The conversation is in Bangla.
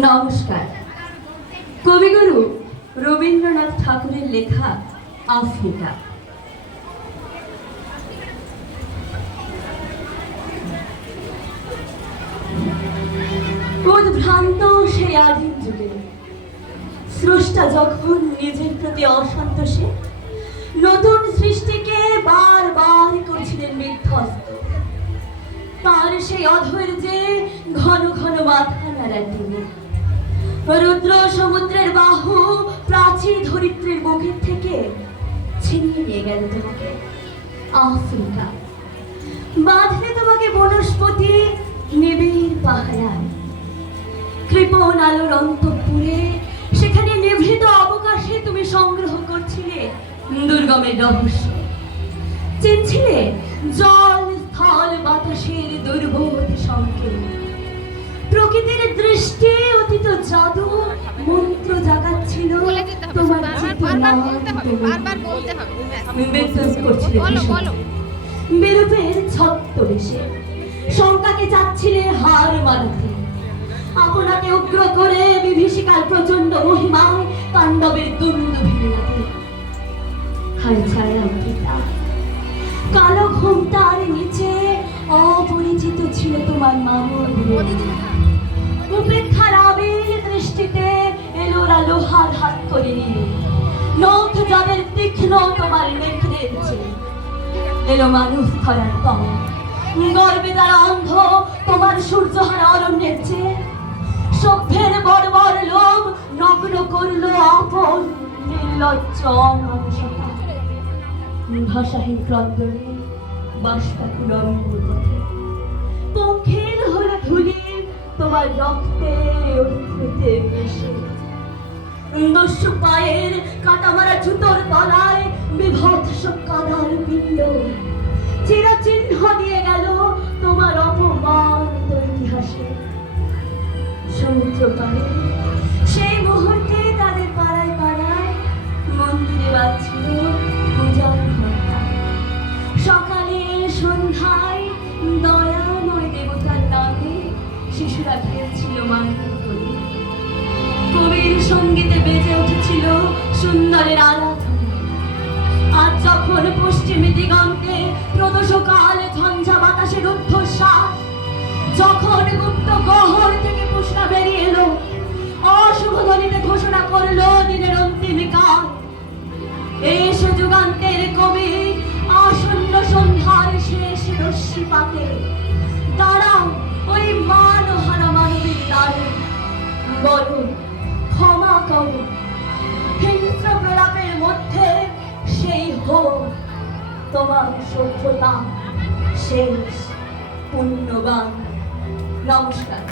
নমস্কার। কবিগুরু রবীন্দ্রনাথ ঠাকুরের লেখা আফ্রিকা। উদ্ভ্রান্ত সেই আদিম যুগে স্রষ্টা যখন নিজের প্রতি অসন্তোষে নতুন সৃষ্টিকে বারবার করছিলেন বিধ্বস্ত, তার সেই অধৈর্যে ঘন ঘন মাথা নাড়ান তিনি। রুদ্র সমুদ্রের বাহু প্রাচীর ধরিত্রীর মুখের থেকে ছিনিয়ে নিয়ে গেল তোমাকে আফ্রিকা, বাঁধলে তোমাকে বনস্পতি নিবিড় পাহারায়। কৃপণ আলোর অন্তঃপুরে সেখানে নিভৃত অবকাশে তুমি সংগ্রহ করছিলে দুর্গমের রহস্য, চিনছিলে জল স্থল বাতাসের দুর্বোধ সংকেত। প্রকৃতির দৃষ্টি অতীত জাদু মন্ত্র জাগাচ্ছিল তোমার বিরূপের ছদ্মবেশে শঙ্কাকে চাচ্ছিলে হার মানাতে, আপনাকে উগ্র করে বিভীষিকার প্রচন্ড মহিমায় তাণ্ডবের দুন্দুভি মিলাতে। হায় ছায়া অমৃতা, কালো ঘোমটার নিচে অপরিচিত ছিল তোমার মানব। উপেক্ষার আবির দৃষ্টিতে এলোরা লোহার হাত করে নিয়ে নখ যাদের তীক্ষ্ণ তোমার নেত্রের চেয়ে এলো মানুষ ধরার পর গর্বে তারা অন্ধ তোমার সূর্যহারা অরণ্যের চেয়ে। সভ্যের বড় বড় লোভ নগ্ন করলো আপন নির্লজ্জ অমানুষতা। ভাষাহীন ক্রন্দনে বাষ্পাকুল অরণ্যপথে পঙ্খের হলো ধুলি তোমার রক্তে অশ্রুতে মিশে। দস্যু পায়ের কাটামারা জুতোর তলায় বিভৎস কাদার পিণ্ড চিরচিহ্ন দিয়ে গেল তোমার অপমানিত ইতিহাসে। সমুদ্র পারে সেই মুহূর্তে তাদের পাড়ায় পাড়ায় মন্দিরে বাজছিল পূজার ঘণ্টা। সকালে সন্ধ্যায় দয়াময় দেবতার নামে শিশুরা খেলছিল মান্দির করে। কবির সঙ্গীতে বেজে উঠেছিল সুন্দরের আরাধনা। আজ যখন পশ্চিমী দিগন্তে প্রদোষকাল ঝঞ্ঝা বাতাসের ঊর্ধ্বশ্বাস, যখন গুপ্ত গহর থেকে পুষ্ণা বেরিয়ে এলো অশুভ ধ্বনিতে ঘোষণা করলো দিনের অন্তিম কাল। এসো যুগান্তের কবি আসন্ন সন্ধ্যার শেষ রশ্মিপাতে দাঁড়াও ওই মানহারা মানবীর দ্বারে। বলো ক্ষমা করো, হিংস্র প্রলাপের মধ্যে সেই হোক তোমার সভ্যতা শেষ পুণ্যবান। নমস্কার।